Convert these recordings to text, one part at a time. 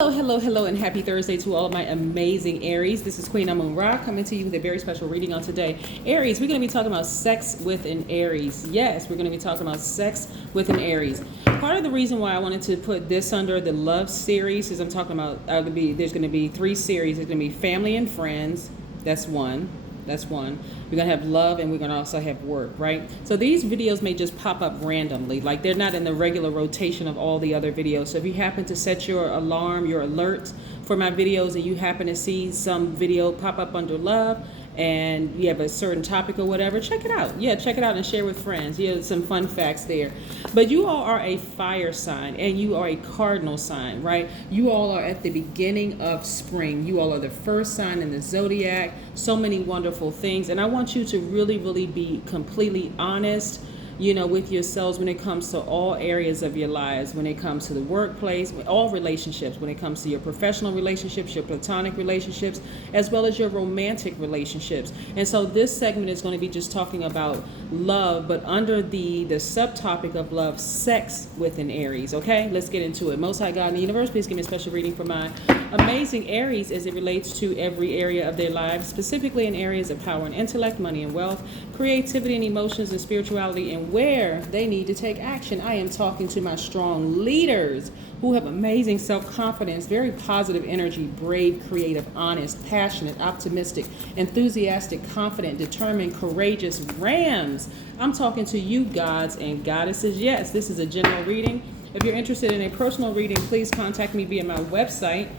Hello, and happy Thursday to all of my amazing Aries. This is Queen Amun Ra coming to you with a very special reading on today. Aries, we're going to be talking about sex with an Aries. Yes, we're going to be talking about sex with an Aries. Part of the reason why I wanted to put this under the love series is I'm talking about, there's going to be three series. There's going to be family and friends. That's one. We're going to have love, and we're going to also have work, right? So these videos may just pop up randomly. Like, they're not in the regular rotation of all the other videos. So if you happen to set your alarm, your alert for my videos, and you happen to see some video pop up under love, and you have a certain topic or whatever, check it out. Yeah, check it out and share with friends. Yeah, some fun facts there. But you all are a fire sign, and you are a cardinal sign, right? You all are at the beginning of spring. You all are the first sign in the Zodiac. So many wonderful things. And I want you to really be completely honest, with yourselves when it comes to all areas of your lives, when it comes to the workplace, all relationships, when it comes to your professional relationships, your platonic relationships, as well as your romantic relationships. And so this segment is going to be just talking about love, but under the subtopic of love, sex with an Aries. Okay, let's get into it. Most High God in the universe, please give me a special reading for my amazing Aries as it relates to every area of their lives, specifically in areas of power and intellect, money and wealth, creativity and emotions and spirituality, and where they need to take action. I am talking to my strong leaders who have amazing self-confidence, very positive energy, brave, creative, honest, passionate, optimistic, enthusiastic, confident, determined, courageous Rams. I'm talking to you, gods and goddesses. Yes, this is a general reading. If you're interested in a personal reading, please contact me via my website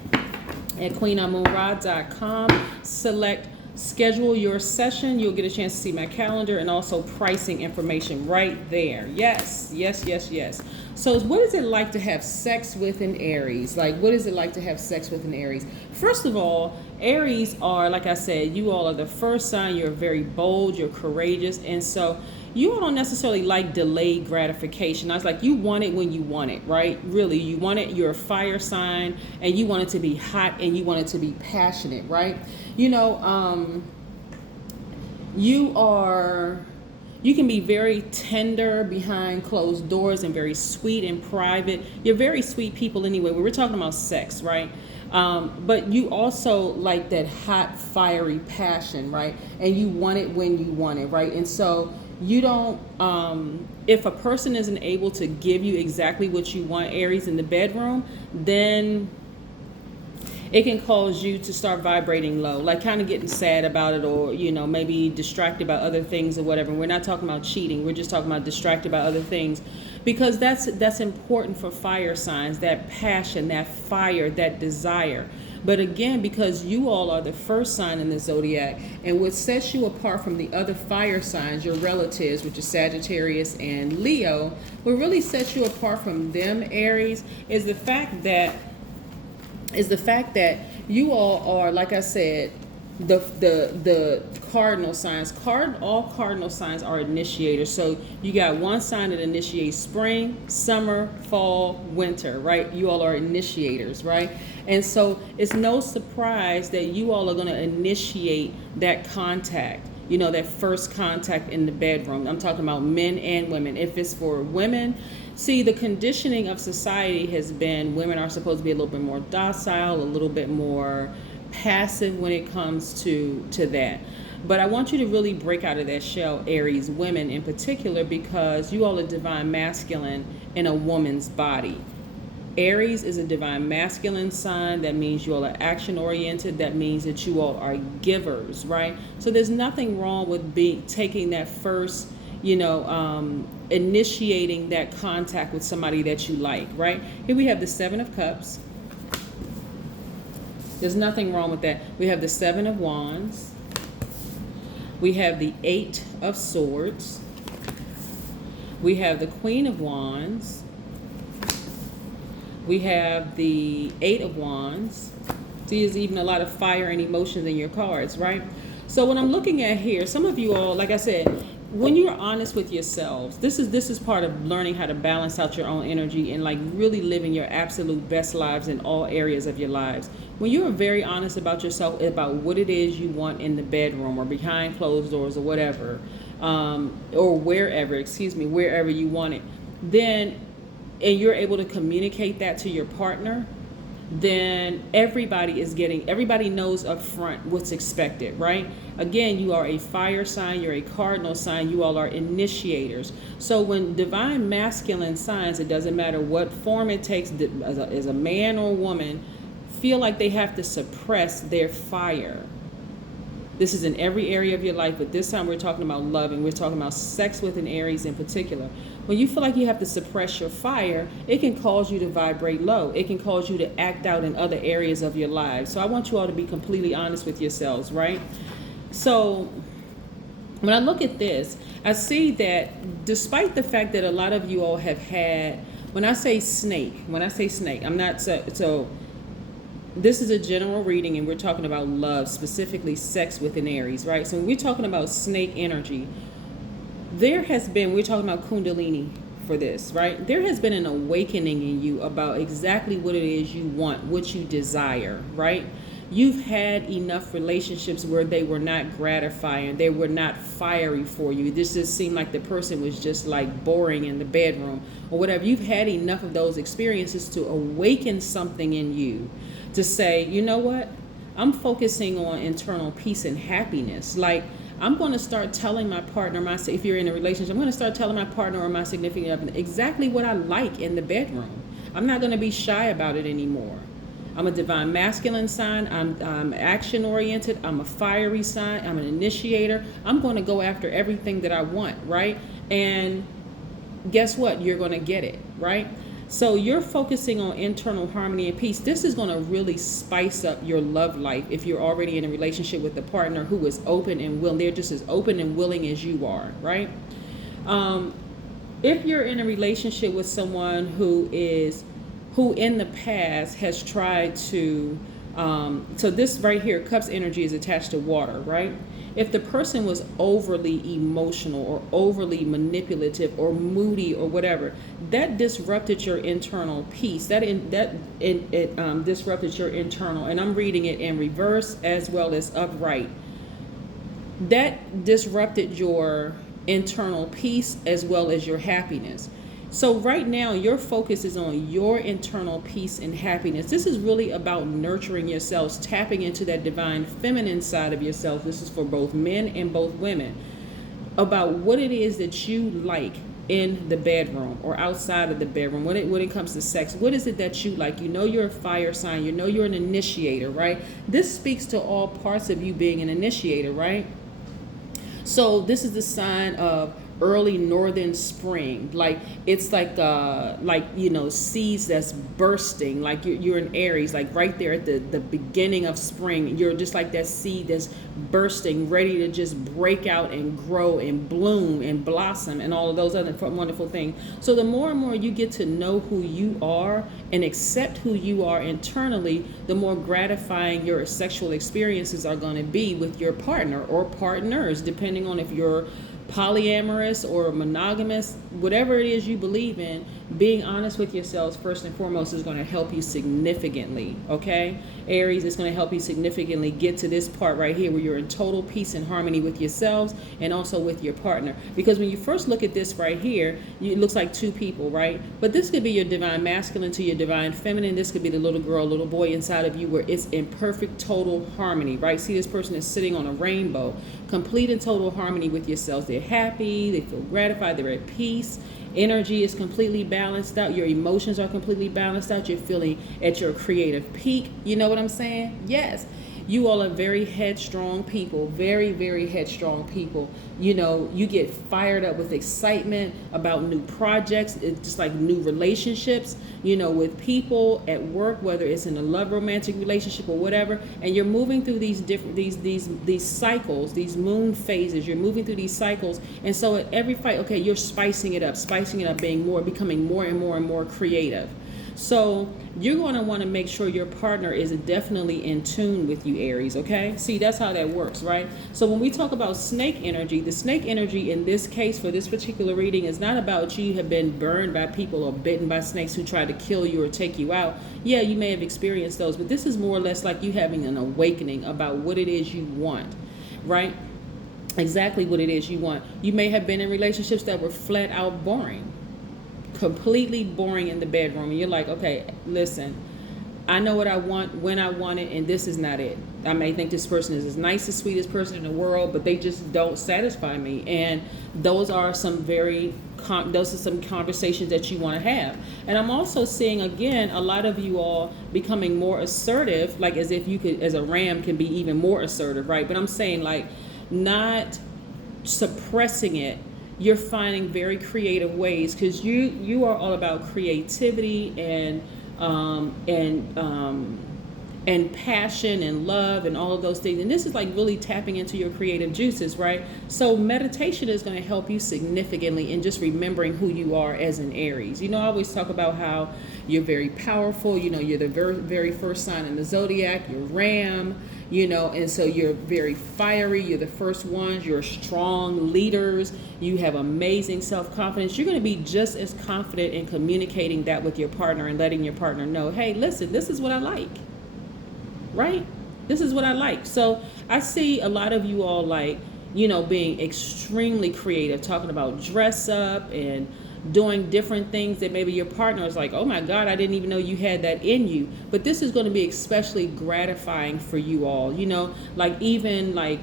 at queenamunra.com. Select schedule your session. You'll get a chance to see my calendar and also pricing information right there. Yes. So what is it like to have sex with an Aries? Like, what is it like to have sex with an Aries? First of all, Aries are, like I said, you all are the first sign. You're very bold, you're courageous, and so you all don't necessarily like delayed gratification. I was like, you want it when you want it, right? Really, you want it. You're a fire sign, and you want it to be hot, and you want it to be passionate, right? You can be very tender behind closed doors and very sweet in private. You're very sweet people anyway. We're talking about sex, right? But you also like that hot, fiery passion, right? And you want it when you want it, right? And so you don't, if a person isn't able to give you exactly what you want, Aries, in the bedroom, then it can cause you to start vibrating low, like kind of getting sad about it, or, maybe distracted by other things or whatever. We're not talking about cheating. We're just talking about distracted by other things, because that's important for fire signs, that passion, that fire, that desire. But again, because you all are the first sign in the Zodiac, and what sets you apart from the other fire signs, your relatives, which is Sagittarius and Leo, what really sets you apart from them, Aries, is the fact that you all are, like I said, the cardinal signs. All cardinal signs are initiators. So you got one sign that initiates spring, summer, fall, winter, right? You all are initiators, right? And so it's no surprise that you all are going to initiate that contact, that first contact in the bedroom. I'm talking about men and women. If it's for women, see, the conditioning of society has been women are supposed to be a little bit more docile, a little bit more passive when it comes to that. But I want you to really break out of that shell, Aries, women in particular, because you all are divine masculine in a woman's body. Aries is a divine masculine sign. That means you all are action oriented. That means that you all are givers, right? So there's nothing wrong with taking that first, initiating that contact with somebody that you like, right? Here we have the Seven of Cups. There's nothing wrong with that. We have the Seven of Wands. We have the Eight of Swords. We have the Queen of Wands. We have the Eight of Wands. See, there's even a lot of fire and emotions in your cards, right? So what I'm looking at here, some of you all, like I said, when you're honest with yourselves, this is part of learning how to balance out your own energy and like really living your absolute best lives in all areas of your lives. When you're very honest about yourself, about what it is you want in the bedroom or behind closed doors or whatever, or wherever you want it, then, and you're able to communicate that to your partner, then everybody knows up front what's expected, right? Again, you are a fire sign, you're a cardinal sign, you all are initiators. So when divine masculine signs, it doesn't matter what form it takes, as a man or a woman, feel like they have to suppress their fire. This is in every area of your life, but this time we're talking about love, and we're talking about sex with an Aries in particular. When you feel like you have to suppress your fire, it can cause you to vibrate low. It can cause you to act out in other areas of your lives. So I want you all to be completely honest with yourselves, right? So when I look at this, I see that despite the fact that a lot of you all have had, when I say snake, I'm not so this is a general reading, and we're talking about love, specifically sex with an Aries, right? So when we're talking about snake energy, we're talking about Kundalini for this, right? There has been an awakening in you about exactly what it is you want, what you desire, right? You've had enough relationships where they were not gratifying, they were not fiery for you. This just seemed like the person was just like boring in the bedroom or whatever. You've had enough of those experiences to awaken something in you to say, you know what? I'm focusing on internal peace and happiness. Like, I'm going to start telling my partner, if you're in a relationship, I'm going to start telling my partner or my significant other exactly what I like in the bedroom. I'm not going to be shy about it anymore. I'm a divine masculine sign. I'm action oriented. I'm a fiery sign. I'm an initiator. I'm going to go after everything that I want, right? And guess what? You're going to get it, right? So you're focusing on internal harmony and peace. This is going to really spice up your love life if you're already in a relationship with a partner who is open and willing. They're just as open and willing as you are, right? If you're in a relationship with someone who in the past has tried to, so this right here, Cups energy is attached to water, right? If the person was overly emotional or overly manipulative or moody or whatever, that disrupted your internal peace. It disrupted your internal, and I'm reading it in reverse as well as upright. That disrupted your internal peace as well as your happiness. So right now, your focus is on your internal peace and happiness. This is really about nurturing yourselves, tapping into that divine feminine side of yourself. This is for both men and both women. About what it is that you like in the bedroom or outside of the bedroom. When it comes to sex, what is it that you like? You know you're a fire sign. You know you're an initiator, right? This speaks to all parts of you being an initiator, right? So this is the sign of early northern spring. Like it's like seeds that's bursting. Like you're in Aries, like right there at the beginning of spring. You're just like that seed that's bursting, ready to just break out and grow and bloom and blossom and all of those other wonderful things. So the more and more you get to know who you are and accept who you are internally, the more gratifying your sexual experiences are going to be with your partner or partners, depending on if you're polyamorous or monogamous. Whatever it is you believe in, being honest with yourselves first and foremost is going to help you significantly, okay? Aries, is going to help you significantly get to this part right here where you're in total peace and harmony with yourselves and also with your partner. Because when you first look at this right here, it looks like two people, right? But this could be your divine masculine to your divine feminine. This could be the little girl, little boy inside of you where it's in perfect total harmony, right? See, this person is sitting on a rainbow, complete and total harmony with yourselves. They're happy, they feel gratified, they're at peace. Energy is completely balanced out. Your emotions are completely balanced out. You're feeling at your creative peak. You know what I'm saying? Yes. You all are very headstrong people, very, very headstrong people. You know, you get fired up with excitement about new projects. It's just like new relationships, you know, with people at work, whether it's in a love romantic relationship or whatever. And you're moving through these different, these cycles, these moon phases. You're moving through these cycles. And so at every fight, okay, you're spicing it up, becoming more and more and more creative. So you're going to want to make sure your partner is definitely in tune with you, Aries, okay? See, that's how that works, right? So when we talk about snake energy, the snake energy in this case for this particular reading is not about you have been burned by people or bitten by snakes who tried to kill you or take you out. Yeah, you may have experienced those, but this is more or less like you having an awakening about what it is you want, right? Exactly what it is you want. You may have been in relationships that were flat out boring. Completely boring in the bedroom, and you're like, okay, listen, I know what I want when I want it, and this is not it. I may think this person is the nicest, sweetest person in the world, but they just don't satisfy me. And those are some those are some conversations that you want to have. And I'm also seeing, again, a lot of you all becoming more assertive, like as if you could, as a ram, can be even more assertive, right? But I'm saying, like, not suppressing it. You're finding very creative ways, because you are all about creativity and passion and love and all of those things. And this is like really tapping into your creative juices, right? So meditation is going to help you significantly in just remembering who you are as an Aries. You know, I always talk about how you're very powerful. You know, you're the very, very first sign in the Zodiac. You're Ram, you know, and so you're very fiery. You're the first ones. You're strong leaders. You have amazing self-confidence. You're going to be just as confident in communicating that with your partner and letting your partner know, hey, listen, this is what I like. Right? This is what I like. So I see a lot of you all, like, you know, being extremely creative, talking about dress up and doing different things that maybe your partner is like, oh my God, I didn't even know you had that in you. But this is going to be especially gratifying for you all, you know, like even like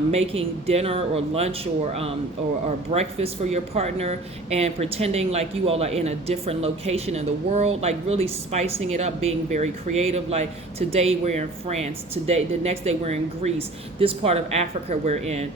making dinner or lunch or breakfast for your partner and pretending like you all are in a different location in the world, like really spicing it up, being very creative. Like today we're in France, today, the next day we're in Greece, this part of Africa we're in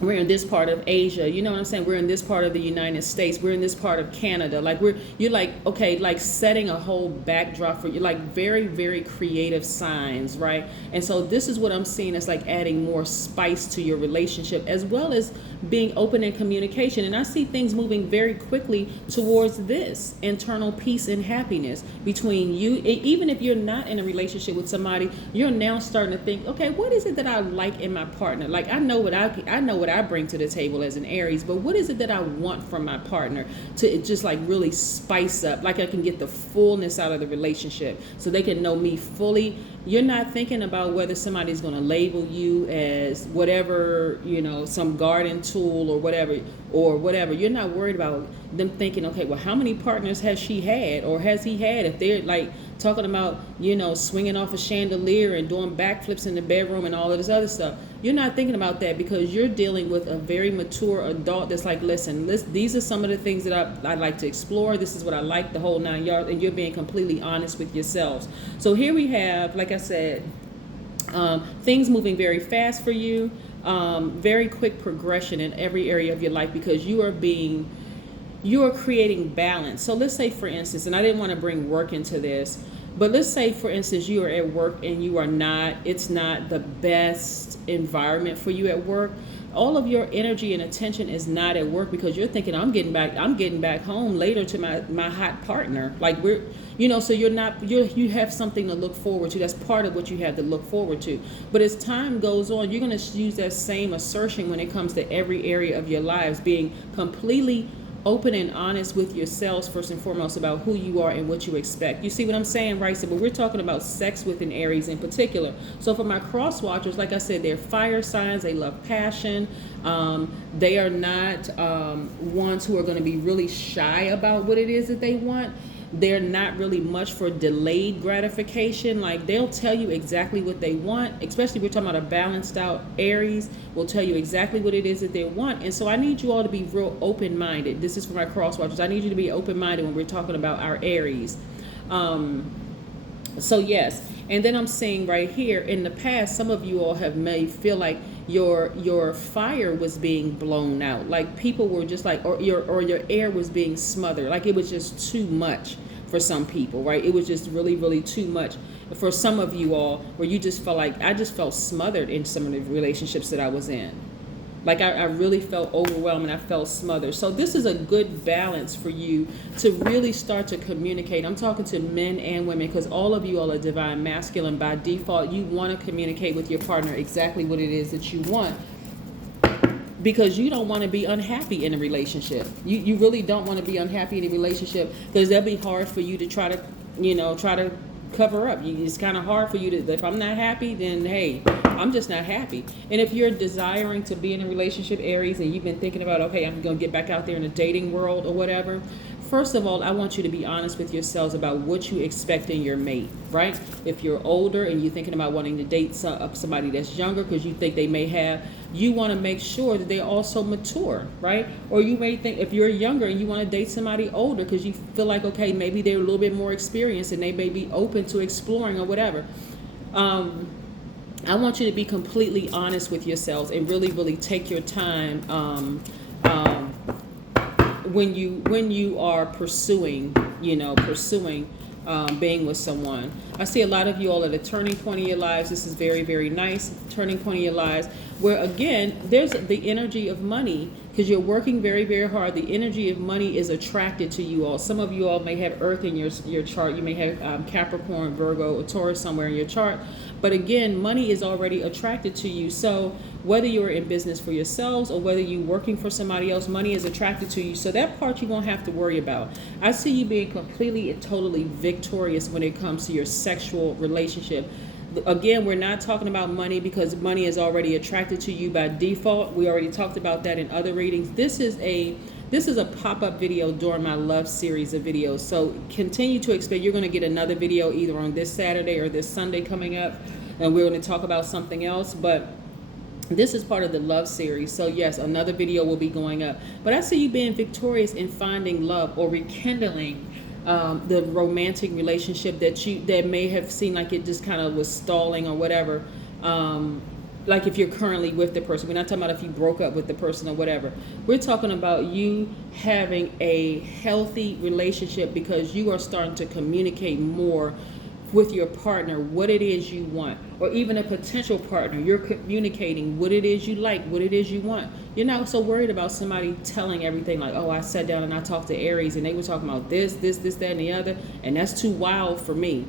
this part of Asia, you know what I'm saying? We're in this part of the United States. We're in this part of Canada. Like you're like, okay, like setting a whole backdrop for you, like very, very creative signs, right? And so this is what I'm seeing as like adding more spice to your relationship, as well as being open in communication. And I see things moving very quickly towards this internal peace and happiness between you. Even if you're not in a relationship with somebody, you're now starting to think, okay, what is it that I like in my partner? Like I know what I bring to the table as an Aries, but what is it that I want from my partner to just like really spice up, like I can get the fullness out of the relationship so they can know me fully. You're not thinking about whether somebody's going to label you as whatever, you know, some garden tool or whatever. You're not worried about them thinking, okay, well, how many partners has she had or has he had? If they're like talking about, you know, swinging off a chandelier and doing backflips in the bedroom and all of this other stuff. You're not thinking about that because you're dealing with a very mature adult that's like, listen, these are some of the things that I like to explore. This is what I like, the whole 9 yards, and you're being completely honest with yourselves. So here we have, like I said, things moving very fast for you, very quick progression in every area of your life because you are creating balance. So let's say, for instance, and I didn't want to bring work into this, but let's say, for instance, you are at work and it's not the best environment for you at work. All of your energy and attention is not at work because you're thinking, I'm getting back home later to my hot partner. Like so you have something to look forward to. That's part of what you have to look forward to. But as time goes on, you're going to use that same assertion when it comes to every area of your lives, being completely open and honest with yourselves first and foremost about who you are and what you expect. You see what I'm saying, right? So, but we're talking about sex with an Aries in particular. So for my cross watchers, like I said, they're fire signs. They love passion. They are not ones who are going to be really shy about what it is that they want. They're not really much for delayed gratification. Like they'll tell you exactly what they want, especially if we're talking about a balanced out Aries, will tell you exactly what it is that they want. And so I need you all to be real open-minded. This is for my cross watchers. I need you to be open-minded when we're talking about our Aries. So yes, and then I'm seeing right here, in the past, some of you all have may feel like your fire was being blown out, like people were just like, or your air was being smothered, like it was just too much for some people, right? It was just really, really too much for some of you all, where you just felt like, I just felt smothered in some of the relationships that I was in. Like I really felt overwhelmed and I felt smothered. So this is a good balance for you to really start to communicate. I'm talking to men and women because all of you all are divine masculine by default. You want to communicate with your partner exactly what it is that you want, because you don't want to be unhappy in a relationship. You really don't want to be unhappy in a relationship because that'll be hard for you to try to cover up. It's kind of hard for you to, if I'm not happy, then hey, I'm just not happy. And if you're desiring to be in a relationship, Aries, and you've been thinking about, okay, I'm going to get back out there in the dating world or whatever, first of all, I want you to be honest with yourselves about what you expect in your mate, right? If you're older and you're thinking about wanting to date somebody that's younger because you think they may have, you want to make sure that they're also mature, right? Or you may think if you're younger and you want to date somebody older because you feel like, okay, maybe they're a little bit more experienced and they may be open to exploring or whatever. I want you to be completely honest with yourselves and really, really take your time when you are pursuing being with someone. I see a lot of you all at a turning point in your lives. This is very, very nice. Turning point in your lives where, again, there's the energy of money because you're working very, very hard. The energy of money is attracted to you all. Some of you all may have Earth in your chart. You may have Capricorn, Virgo, or Taurus somewhere in your chart. But again, money is already attracted to you. So whether you're in business for yourselves or whether you're working for somebody else, money is attracted to you. So that part you won't have to worry about. I see you being completely and totally victorious when it comes to your sexual relationship. Again, we're not talking about money because money is already attracted to you by default. We already talked about that in other readings. This is a pop-up video during my love series of videos. So continue to expect you're going to get another video either on this Saturday or this Sunday coming up, and we're going to talk about something else. But this is part of the love series. So yes, another video will be going up. But I see you being victorious in finding love or rekindling the romantic relationship that may have seemed like it just kind of was stalling or whatever. Like if you're currently with the person. We're not talking about if you broke up with the person or whatever. We're talking about you having a healthy relationship because you are starting to communicate more with your partner what it is you want, or even a potential partner. You're communicating what it is you like, what it is you want. You're not so worried about somebody telling everything like, oh, I sat down and I talked to Aries and they were talking about this, that, and the other, and that's too wild for me.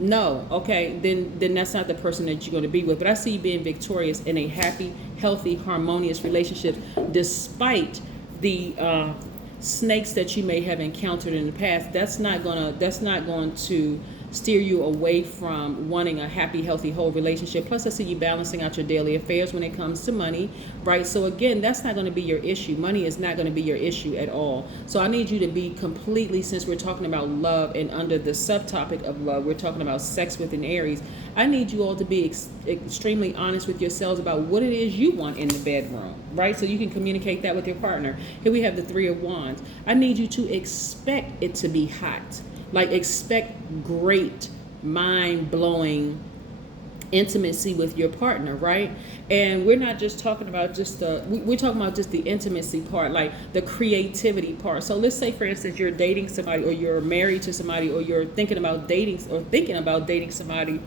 No, okay, then that's not the person that you're going to be with. But I see you being victorious in a happy, healthy, harmonious relationship, despite the snakes that you may have encountered in the past. That's not going to steer you away from wanting a happy, healthy, whole relationship. Plus, I see you balancing out your daily affairs when it comes to money, right? So again, that's not going to be your issue. Money is not going to be your issue at all. So I need you to be completely, since we're talking about love and under the subtopic of love, we're talking about sex with an Aries. I need you all to be extremely honest with yourselves about what it is you want in the bedroom, right? So you can communicate that with your partner. Here we have the Three of Wands. I need you to expect it to be hot. Like expect great, mind-blowing intimacy with your partner, right? And we're not just talking about we're talking about just the intimacy part, like the creativity part. So let's say, for instance, you're dating somebody, or you're married to somebody, or you're thinking about dating somebody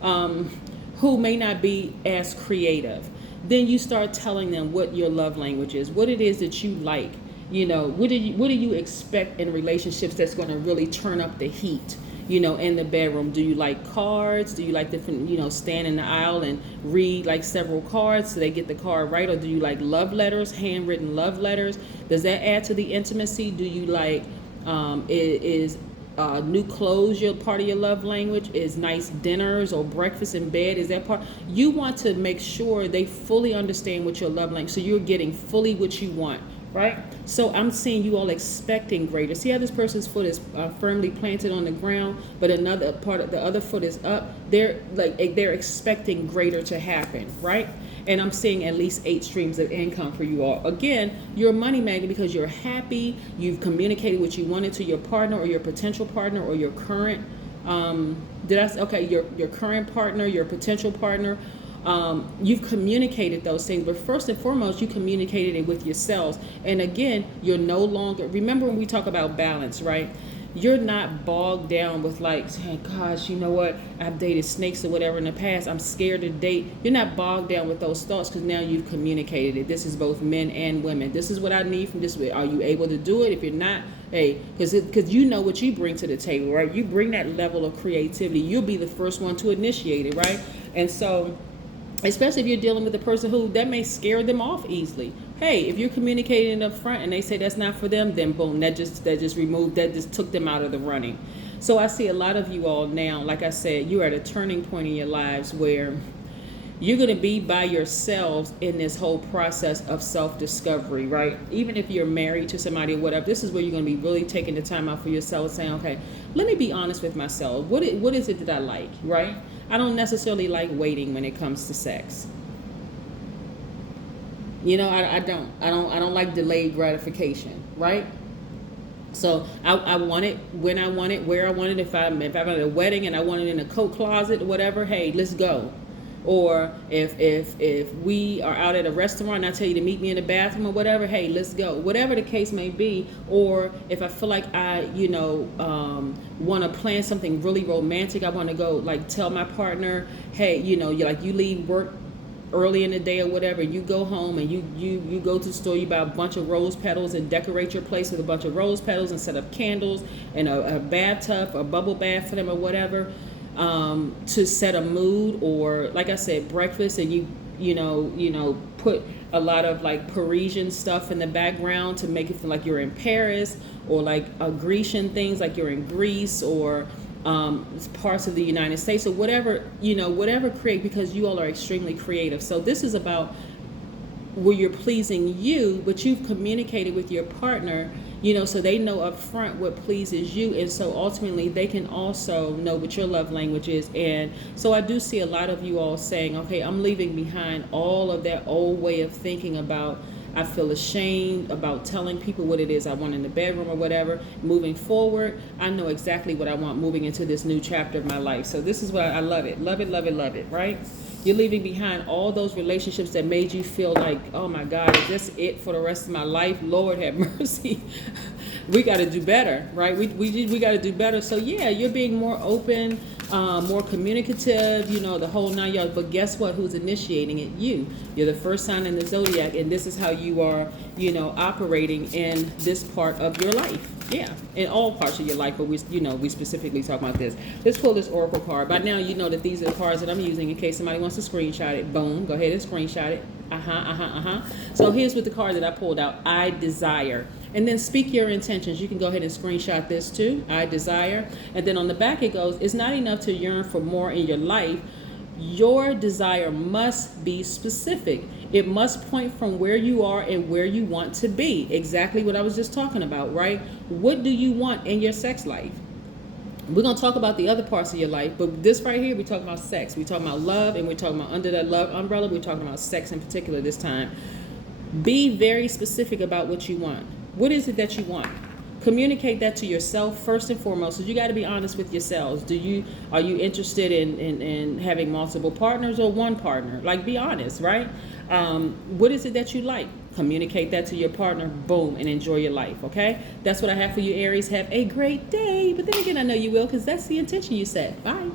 who may not be as creative. Then you start telling them what your love language is, what it is that you like. You know, what do you expect in relationships that's going to really turn up the heat, in the bedroom? Do you like cards? Do you like different, stand in the aisle and read like several cards so they get the card right? Or do you like love letters, handwritten love letters? Does that add to the intimacy? Do you like, is new clothes your part of your love language? Is nice dinners or breakfast in bed, is that part? You want to make sure they fully understand what your love language, so you're getting fully what you want. Right? So I'm seeing you all expecting greater. See how this person's foot is firmly planted on the ground, but another part of the other foot is up. They're expecting greater to happen, right? And I'm seeing at least 8 streams of income for you all. Again, you're a money magnet because you're happy. You've communicated what you wanted to your partner or your potential partner or your current. Your current partner, your potential partner. You've communicated those things, but first and foremost, you communicated it with yourselves. And again, you're no longer, remember when we talk about balance, right? You're not bogged down with like saying, gosh, you know what? I've dated snakes or whatever in the past. I'm scared to date. You're not bogged down with those thoughts because now you've communicated it. This is both men and women. This is what I need from this. Are you able to do it? If you're not, hey, because you know what you bring to the table, right? You bring that level of creativity. You'll be the first one to initiate it, right? And so, especially if you're dealing with a person who that may scare them off easily. Hey, if you're communicating up front and they say that's not for them, then boom, that just took them out of the running. So I see a lot of you all now, like I said, you are at a turning point in your lives where You're going to be by yourselves in this whole process of self-discovery, right? Even if you're married to somebody or whatever, this is where you're going to be really taking the time out for yourself, saying, okay, let me be honest with myself. What is it that I like, right? I don't necessarily like waiting when it comes to sex. You know, I don't like delayed gratification, right? So I want it when I want it, where I want it. If I'm at a wedding and I want it in a coat closet or whatever, hey, let's go. Or if we are out at a restaurant and I tell you to meet me in the bathroom or whatever, hey, let's go. Whatever the case may be. Or if I feel like I, want to plan something really romantic, I want to go like tell my partner, hey, you leave work early in the day or whatever, you go home and you go to the store, you buy a bunch of rose petals and decorate your place with a bunch of rose petals and set up candles and a bathtub, a bubble bath for them or whatever, to set a mood. Or like I said, breakfast, and you put a lot of like Parisian stuff in the background to make it feel like you're in Paris, or like Grecian things like you're in Greece, or parts of the United States, or whatever, whatever create, because you all are extremely creative. So this is about where you're pleasing you, but you've communicated with your partner, so they know up front what pleases you, and so ultimately they can also know what your love language is. And so I do see a lot of you all saying, okay, I'm leaving behind all of that old way of thinking about, I feel ashamed about telling people what it is I want in the bedroom or whatever. Moving forward, I know exactly what I want moving into this new chapter of my life. So this is what I love it, love it, love it, love it, right? You're leaving behind all those relationships that made you feel like, oh my God, is this it for the rest of my life? Lord have mercy. We got to do better, right? We got to do better. So yeah, you're being more open, more communicative, the whole 9 yards. But guess what? Who's initiating it? You're the first sign in the Zodiac, and this is how you are, operating in this part of your life. Yeah, in all parts of your life, but we specifically talk about this. Let's pull this Oracle card. By now, you know that these are the cards that I'm using in case somebody wants to screenshot it. Boom, go ahead and screenshot it. So here's what the card that I pulled out. I desire. And then speak your intentions. You can go ahead and screenshot this too. I desire. And then on the back it goes, it's not enough to yearn for more in your life. Your desire must be specific. It must point from where you are and where you want to be. Exactly what I was just talking about, right? What do you want in your sex life? We're going to talk about the other parts of your life, but this right here, we're talking about sex. We're talking about love, and we're talking about under that love umbrella, we're talking about sex in particular this time. Be very specific about what you want. What is it that you want? Communicate that to yourself first and foremost. So you got to be honest with yourselves. Are you interested in having multiple partners or one partner? Like, be honest, right? What is it that you like? Communicate that to your partner. Boom, and enjoy your life. Okay, that's what I have for you, Aries. Have a great day. But then again, I know you will, because that's the intention you set. Bye.